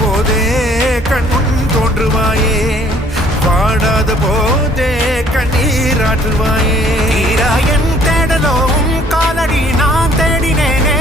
போதே கண்முன் தோன்றுவாயே, வாடாத போதே கண்ணீராற்றுவாயே. என் தேடலும் காலடி நான் தேடினேனே,